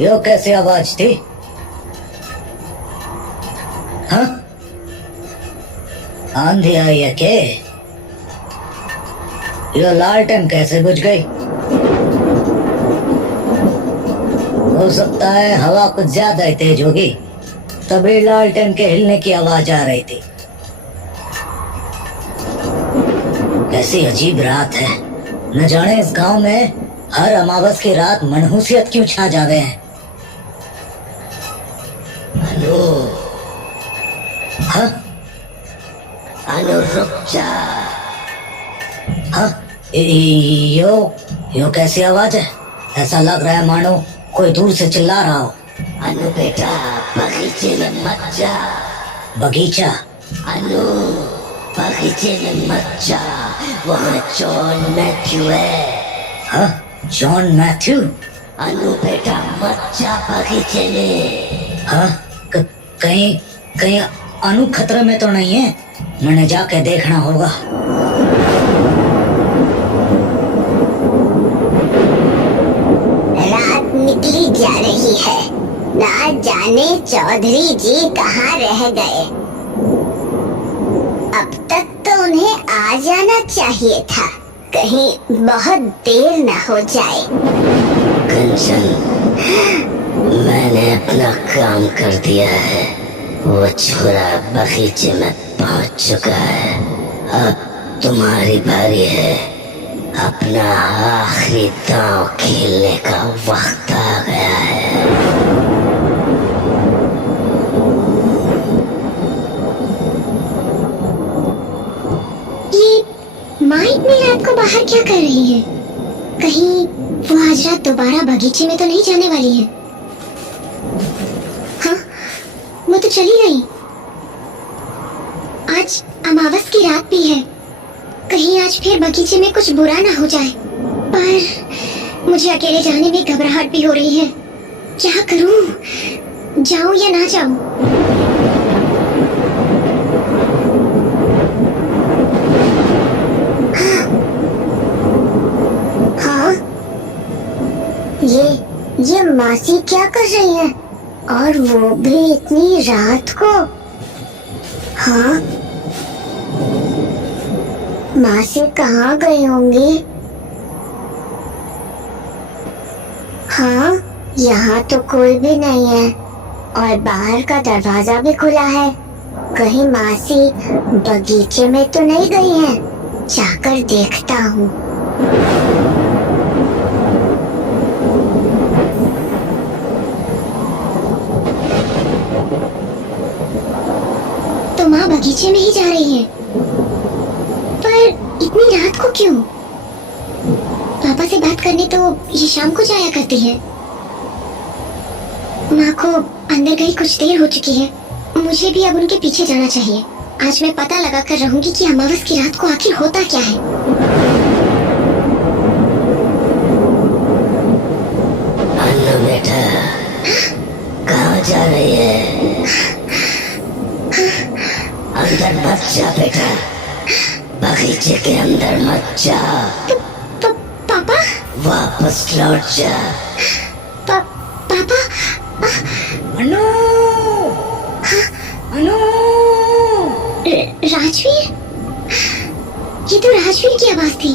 यो कैसी आवाज थी? हाँ, आंधी आई है के? यो लालटेन कैसे बुझ गई? हो सकता है हवा कुछ ज्यादा ही तेज होगी, तभी लालटेन के हिलने की आवाज आ रही थी। कैसी अजीब रात है। न जाने इस गांव में हर अमावस की रात मनहूसियत क्यों छा जावे हैं। हेलो, हाँ, हेलो, रुक जा। हाँ, यो कैसी आवाज है? ऐसा लग रहा है मानो कोई दूर से चिल्ला रहा हो। अनु बेटा, बगीचे में मत जा। बगीचा? अनु, बगीचे में मत जा, वहाँ जॉन मैथ्यू है। हाँ, जॉन मैथ्यू? अनु बेटा मत जा बगीचे में। हाँ, कहीं कहीं अनु खतरे में तो नहीं है? मैंने जाके देखना होगा। रात निकली जा रही है, ना जाने चौधरी जी कहाँ रह गए। अब तक तो उन्हें आ जाना चाहिए था, कहीं बहुत देर न हो जाए। कंचन, मैंने अपना काम कर दिया है। वो छोरा बगीचे में पहुंच चुका है। अब तुम्हारी बारी है। अपना आखिरी दांव खेलने का वक्त आ गया है। ये माँ इतनी रात को बाहर क्या कर रही है? कहीं वो आज रात दोबारा बगीचे में तो नहीं जाने वाली है? हाँ, वो तो चली गई। आज अमावस की रात भी है, कहीं आज फिर बगीचे में कुछ बुरा ना हो जाए। पर मुझे अकेले जाने में घबराहट भी हो रही है। क्या करूं? जाऊं या ना जाऊं? हाँ, ये मासी क्या कर रही है? और वो भी इतनी रात को? हाँ, मासी कहाँ गई होंगी? हाँ, यहाँ तो कोई भी नहीं है और बाहर का दरवाजा भी खुला है। कहीं मासी बगीचे में तो नहीं गई है? जाकर देखता हूँ। तो माँ बगीचे में ही जा रही है, पर इतनी रात को क्यों? पापा से बात करने तो ये शाम को जाया करती है। माँ को अंदर गई कुछ देर हो चुकी है, मुझे भी अब उनके पीछे जाना चाहिए। आज मैं पता लगा कर रहूंगी कि अमावस की रात को आखिर होता क्या है। अन्नू बेटा, कहाँ जा रही है? अंदर मत जा बेटा, बगीचे के अंदर मत जा। पापा? वापस लौट जा। पापा? अनु! अनु! राजवीर? ये तो राजवीर की आवाज थी।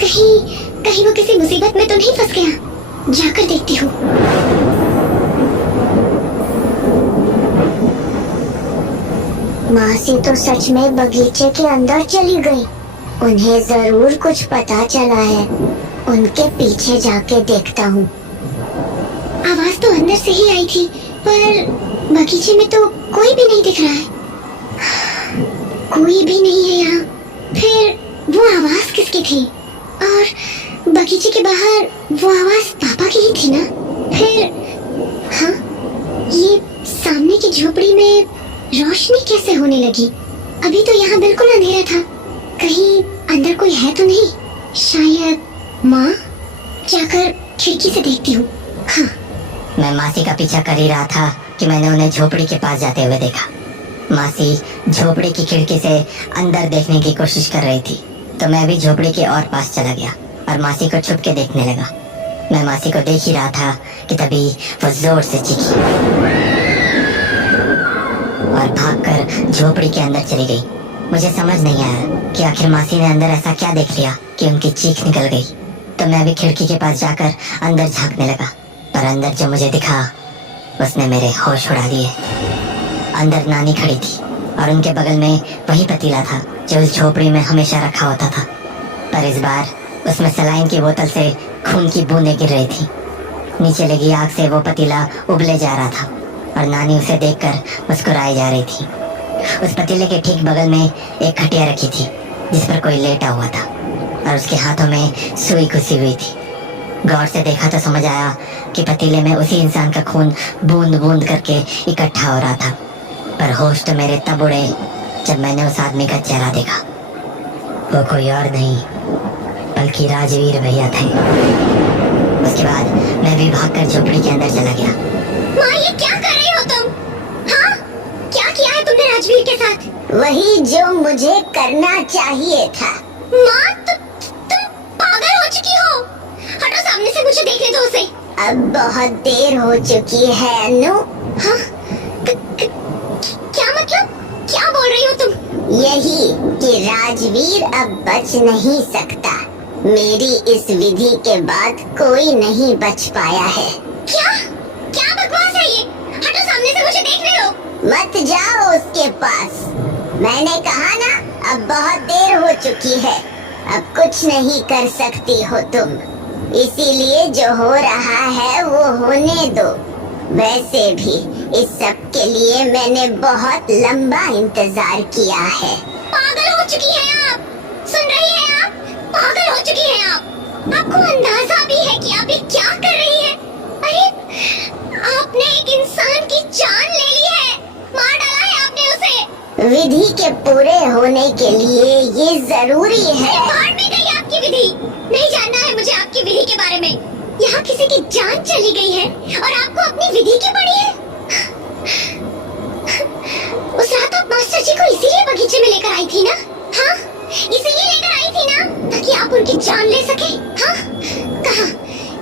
कहीं वो किसी मुसीबत में तो नहीं फंस गया? जाकर देखती हूँ। मासी तो सच में बगीचे के अंदर चली गई। उन्हें जरूर कुछ पता चला है। उनके पीछे जाके देखता हूँ। आवाज तो अंदर से ही आई थी, पर बगीचे में तो कोई भी नहीं दिख रहा है। कोई भी नहीं है यहाँ। फिर वो आवाज किसकी थी? और बगीचे के बाहर वो आवाज पापा की ही थी ना? फिर हाँ, ये सामने की झोपड़ी में रोशनी कैसे होने लगी? अभी तो यहाँ बिल्कुल अंधेरा था। कहीं अंदर कोई है तो नहीं? शायद माँ? जाकर खिड़की से देखती हूँ। हाँ, मैं मासी का पीछा कर ही रहा था कि मैंने उन्हें झोपड़ी के पास जाते हुए देखा। मासी झोपड़ी की खिड़की से अंदर देखने की कोशिश कर रही थी, तो मैं भी झोपड़ी के और पास चला गया और मासी को छुप के देखने लगा। मैं मासी को देख ही रहा था कि तभी वो जोर से चीखी और भागकर झोपड़ी के अंदर चली गई। मुझे समझ नहीं आया कि आखिर मासी ने अंदर ऐसा क्या देख लिया कि उनकी चीख निकल गई। तो मैं भी खिड़की के पास जाकर अंदर झांकने लगा, पर अंदर जो मुझे दिखा उसने मेरे होश उड़ा दिए। अंदर नानी खड़ी थी और उनके बगल में वही पतीला था जो उस झोपड़ी में हमेशा रखा होता था, पर इस बार उसमें सलाइन की बोतल से खून की बूंदें गिर रही थी। नीचे लगी आग से वो पतीला उबले जा रहा था और नानी उसे देखकर मुस्कुराई जा रही थी। उस पतीले के ठीक बगल में एक खटिया रखी थी जिस पर कोई लेटा हुआ था और उसके हाथों में सुई घुसी हुई थी। गौर से देखा तो समझ आया कि पतीले में उसी इंसान का खून बूंद बूंद करके इकट्ठा हो रहा था। पर होश तो मेरे तब उड़े जब मैंने उस आदमी का चेहरा देखा। वो कोई और नहीं बल्कि राजवीर भैया थे। उसके बाद मैं भी भागकर झोपड़ी के अंदर चला गया। माँ, ये क्या कर रही हो तुम? हाँ, क्या किया है तुमने राजवीर के साथ? वही जो मुझे करना चाहिए था। माँ, तुम पागल हो चुकी हो। हटो सामने से, मुझे देखने दो उसे। अब बहुत देर हो चुकी है अनु। हाँ? क्या मतलब? क्या बोल रही हो तुम? यही कि राजवीर अब बच नहीं सकता। मेरी इस विधि के बाद कोई नहीं बच पाया है। क्या क्या बकवास है ये? हटो सामने से, मुझे देखने दो। मत जाओ उसके पास। मैंने कहा ना, अब बहुत देर हो चुकी है। अब कुछ नहीं कर सकती हो तुम। इसीलिए जो हो रहा है वो होने दो। वैसे भी इस सब के लिए मैंने बहुत लंबा इंतजार किया है। पागल हो चुकी हैं आप। सुन रही हैं आप? पागल हो चुकी हैं आप। आपको अंदाजा भी है कि आप ये क्या कर रही हैं? अरे, आपने एक इंसान की जान ले ली है। मार डाला है आपने उसे। विधि के पूरे होने के लिए ये जरूरी है। बाहर में गई आपकी विधि। नहीं जानना है मुझे आपकी विधि के बारे में। यहाँ किसी की जान चली गई है और आपको अपनी विधि की पड़ी है। उस रात आप मास्टर जी को इसीलिए बगीचे में लेकर आई थी ना? हाँ, इसीलिए लेकर आई थी ना, ताकि आप उनकी जान ले सके। हाँ,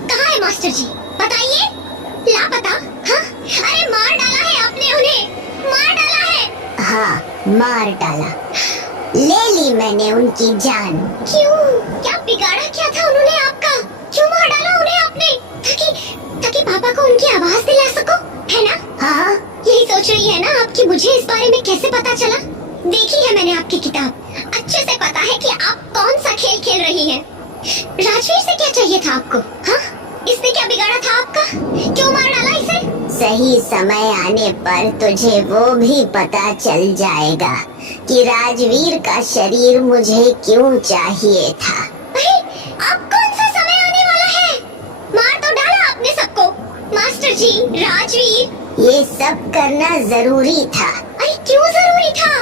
कहाँ है मास्टर जी? बताइए। लापता? हाँ, अरे मार डाला है आपने उन्हें। मार डाला है। हाँ, मार डाला। ले ली मैंने उनकी जान। क्यों? क्या बिगाड़ा क्या था उन्होंने आपका? क्यों मार डाला उन्हें आपने? ताकि पापा को उनकी आवाज दिला सको, है ना? हाँ, यही सोच रही है ना आप कि मुझे इस बारे में कैसे पता चला? देखी है मैंने आपकी किताब। अच्छे से पता है कि आप कौन सा खेल खेल रही हैं। राजवीर से क्या चाहिए था आपको? हाँ, इसने क्या बिगाड़ा था आपका? क्यों मार डाला इसे? सही समय आने पर तुझे वो भी पता चल जाएगा कि राजवीर का शरीर मुझे क्यों चाहिए था। अरे, अब कौन सा समय आने वाला है? मार तो डाला आपने सबको। मास्टर जी, राजवीर, ये सब करना जरूरी था। अरे क्यों जरूरी था?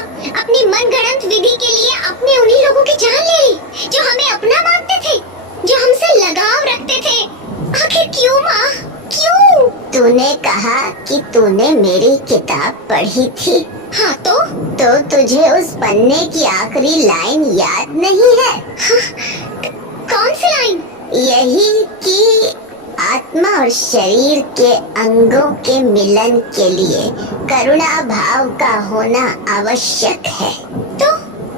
अपनी मनगढ़ंत विधि के लिए आपने उन्हीं लोगों की जान ले ली जो हमें अपना मानते थे, जो हमसे लगाव रखते थे। आखिर क्यों माँ, क्यों? तूने कहा कि तूने मेरी किताब पढ़ी थी। हाँ तो तुझे उस पन्ने की आखिरी लाइन याद नहीं है? हाँ, कौन सी लाइन? यही कि आत्मा और शरीर के अंगों के मिलन के लिए करुणा भाव का होना आवश्यक है। तो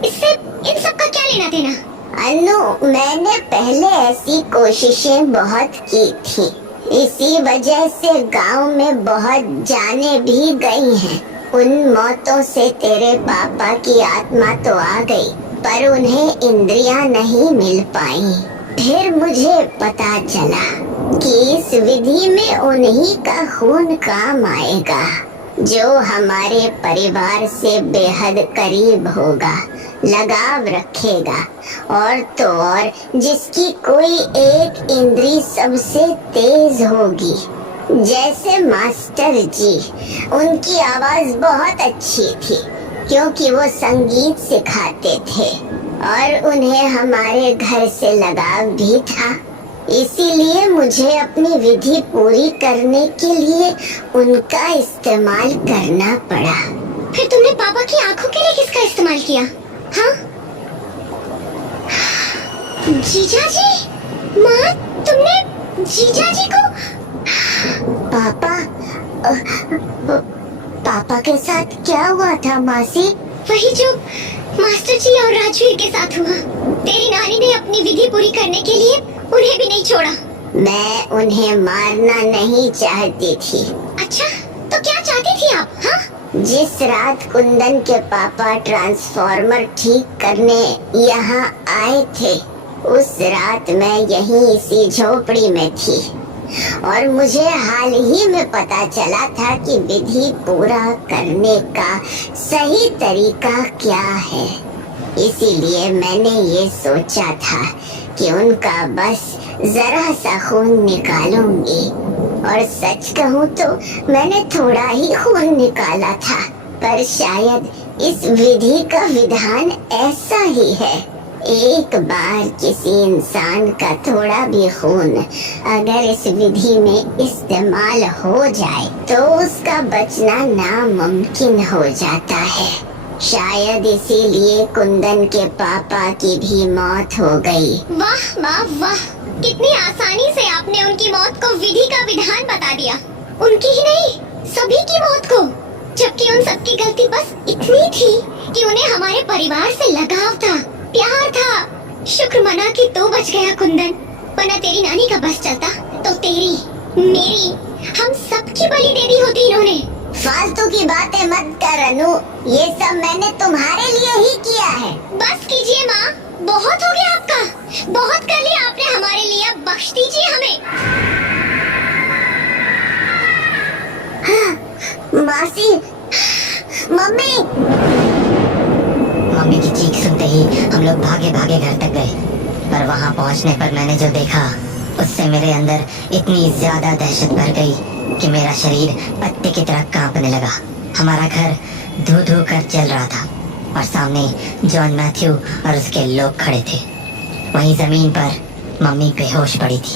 इससे इन सब का क्या लेना देना? अनु, मैंने पहले ऐसी कोशिशें बहुत की थी। इसी वजह से गांव में बहुत जानें भी गई हैं। उन मौतों से तेरे पापा की आत्मा तो आ गई, पर उन्हें इंद्रियां नहीं मिल पाई। फिर मुझे पता चला कि इस विधि में उन्हीं का खून काम आएगा जो हमारे परिवार से बेहद करीब होगा, लगाव रखेगा, और तो और जिसकी कोई एक इंद्री सबसे तेज होगी। जैसे मास्टर जी, उनकी आवाज बहुत अच्छी थी क्योंकि वो संगीत सिखाते थे और उन्हें हमारे घर से लगाव भी था। इसीलिए मुझे अपनी विधि पूरी करने के लिए उनका इस्तेमाल करना पड़ा। फिर तुमने पापा की आंखों के लिए किसका इस्तेमाल किया? हाँ? जीजा जी, माँ, तुमने जीजा जी को? पापा पापा के साथ क्या हुआ था मासी? वही जो मास्टर जी और राजवीर के साथ हुआ। तेरी नानी ने अपनी विधि पूरी करने के लिए उन्हें भी नहीं छोड़ा। मैं उन्हें मारना नहीं चाहती थी। अच्छा, तो क्या चाहती थी आप? हाँ? जिस रात कुंदन के पापा ट्रांसफॉर्मर ठीक करने यहाँ आए थे, उस रात मैं यहीं इसी झोपड़ी में थी और मुझे हाल ही में पता चला था कि विधि पूरा करने का सही तरीका क्या है। इसीलिए मैंने ये सोचा था कि उनका बस जरा सा खून निकालूंगी, और सच कहूँ तो मैंने थोड़ा ही खून निकाला था, पर शायद इस विधि का विधान ऐसा ही है। एक बार किसी इंसान का थोड़ा भी खून अगर इस विधि में इस्तेमाल हो जाए तो उसका बचना नामुमकिन हो जाता है। शायद इसीलिए कुंदन के पापा की भी मौत हो गई। वाह वाह वाह, कितनी आसानी से आपने उनकी मौत को विधि का विधान बता दिया। उनकी ही नहीं, सभी की मौत को। जबकि उन सबकी गलती बस इतनी थी कि उन्हें हमारे परिवार से लगाव था, प्यार था। शुक्र मना कि तो बच गया कुंदन, वरना तेरी नानी का बस चलता तो तेरी, मेरी, हम सबकी बलि दे दी होती इन्होंने। फालतू की बातें मत कर अनु, ये सब मैंने तुम्हारे लिए ही किया है। बस कीजिए माँ, बहुत हो गया आपका, बहुत कर लिया आपने हमारे लिए, अब बख्श दीजिए हमें। हाँ, मासी, मम्मी। मम्मी की चीख सुनते ही हम लोग भागे भागे घर तक गए, पर वहां पहुंचने पर मैंने जो देखा उससे मेरे अंदर इतनी ज्यादा दहशत भर गई कि मेरा शरीर पत्ते की तरह कांपने लगा। हमारा घर धू धू कर जल रहा था और सामने जॉन मैथ्यू और उसके लोग खड़े थे। वहीं जमीन पर मम्मी बेहोश पड़ी थी।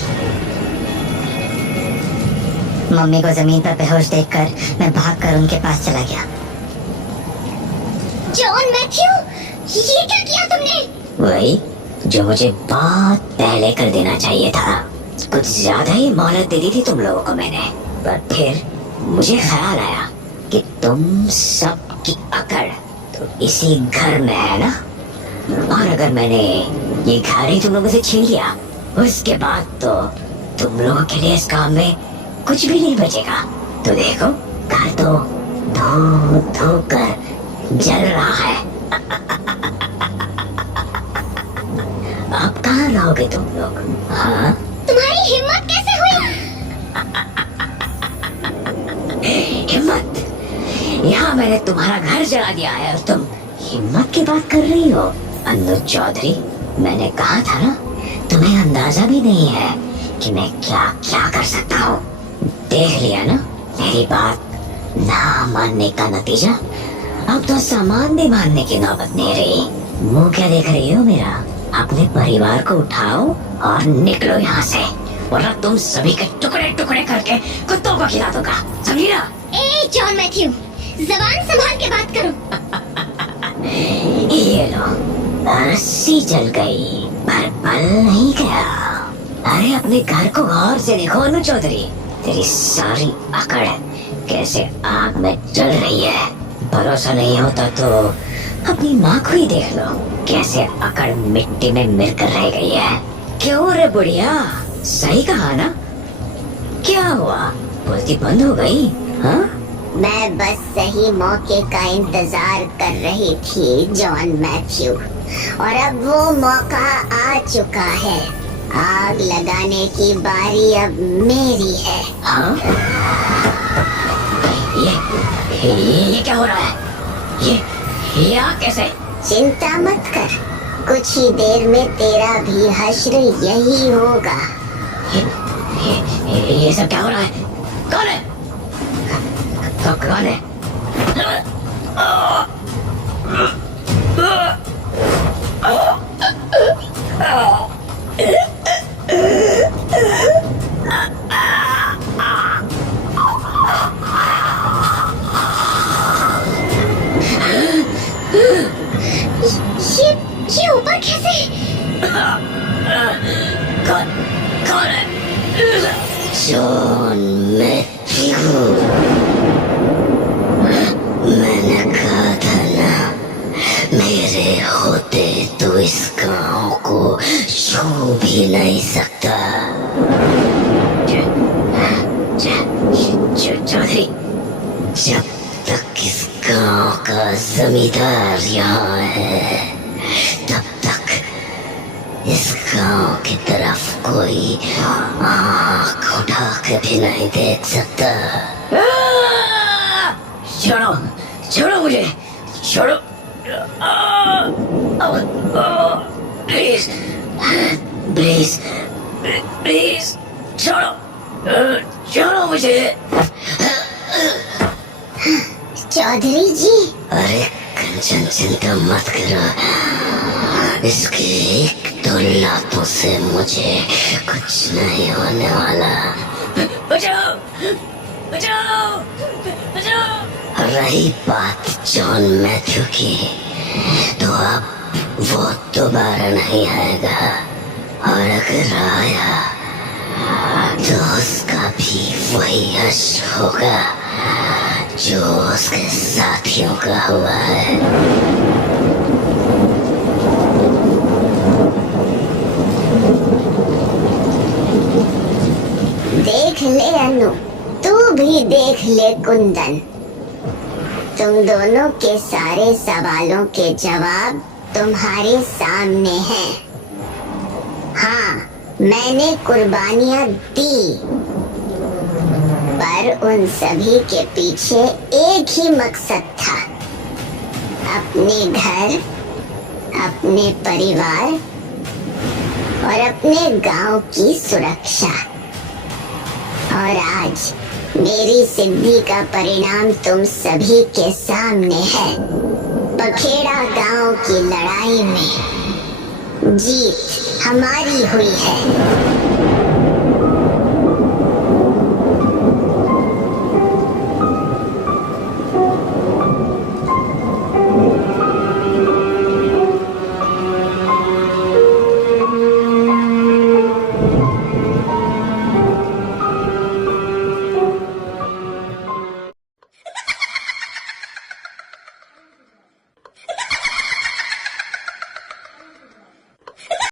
मम्मी को जमीन पर बेहोश देखकर मैं भागकर उनके पास चला गया। जॉन मैथ्यू, ये क्या किया तुमने? वही जो मुझे बहुत पहले कर देना चाहिए था। कुछ ज्यादा ही मोहलत दे दी थी तुम लोगों को मैंने, पर फिर मुझे ख्याल आया कि तुम सब की अकड़ तो इसी घर में है ना, और अगर मैंने ये घर ही तुम लोगों से छीन लिया, उसके बाद तो तुम लोगों के लिए इस काम में कुछ भी नहीं बचेगा। तो देखो, घर तो धो धो कर जल रहा है। अब कहाँ रहोगे तुम लोग? हाँ, तुम्हारी हिम्मत कैसे हुई? हिम्मत? यहाँ मैंने तुम्हारा घर जला दिया है और तुम हिम्मत की बात कर रही हो? अनु चौधरी, मैंने कहा था ना, तुम्हें अंदाजा भी नहीं है कि मैं क्या क्या कर सकता हूँ। देख लिया ना मेरी बात ना मानने का नतीजा। अब तो सामान भी मानने की नौबत नहीं रही। मुंह क्या देख रही हो मेरा? अपने परिवार को उठाओ और निकलो यहाँ से, वरना तुम सभी के टुकड़े टुकड़े करके कुत्तों को खिला दूंगा, समझी ना? ए जॉन मैथ्यू, जबान संभाल के बात करो। ये लो, रस्सी जल गई पर बल नहीं गया। अरे अपने घर को गौर से देखो अनु चौधरी, तेरी सारी अकड़ कैसे आग में जल रही है। भरोसा नहीं होता तो अपनी माँ को ही देख लो, कैसे अकड़ मिट्टी में मिलकर रह गई है। क्यों रे बुढ़िया, सही कहा ना? क्या हुआ, बोलती बंद हो गई? हाँ, मैं बस सही मौके का इंतजार कर रही थी जॉन मैथ्यू, और अब वो मौका आ चुका है। आग लगाने की बारी अब मेरी है। हाँ? ये क्या हो रहा है? ये आग कैसे? चिंता मत कर, कुछ ही देर में तेरा भी हश्र यही होगा। ये सब क्या हो रहा है? कौन है? कौन है? ये ऊपर कैसे? कौन है? जॉन मैथ्यू, मैंने कहा था ना, मेरे होते तो इस गांव को छू भी नहीं सकता। चौधरी, जब तक इस गांव का जमींदार यहाँ है, तब तक इस गांव की तरफ कोई आँख उठा के भी नहीं देख सकता। छोड़ो, छोड़ो मुझे, छोड़ो, प्लीज, प्लीज, प्लीज, छोड़ो, छोड़ो मुझे। चौधरी जी, अरे कंचन, चिंता मत करो, इसकी एक दो लातों से मुझे कुछ नहीं होने वाला। बचाओ, बचाओ, बचाओ। रही बात जॉन मैथ्यू की, तो अब वो दोबारा नहीं आएगा, और अगर आया तो उसका भी वही हश्र होगा जो उसके साथियों का हुआ है। देख ले अनु, तू भी देख ले कुंदन, तुम दोनों के सारे सवालों के जवाब तुम्हारे सामने हैं। हाँ, मैंने कुर्बानियां दी, पर उन सभी के पीछे एक ही मकसद था, अपने घर, अपने परिवार और अपने गांव की सुरक्षा। और आज मेरी सिद्धि का परिणाम तुम सभी के सामने है। पखेड़ा गांव की लड़ाई में जीत हमारी हुई है।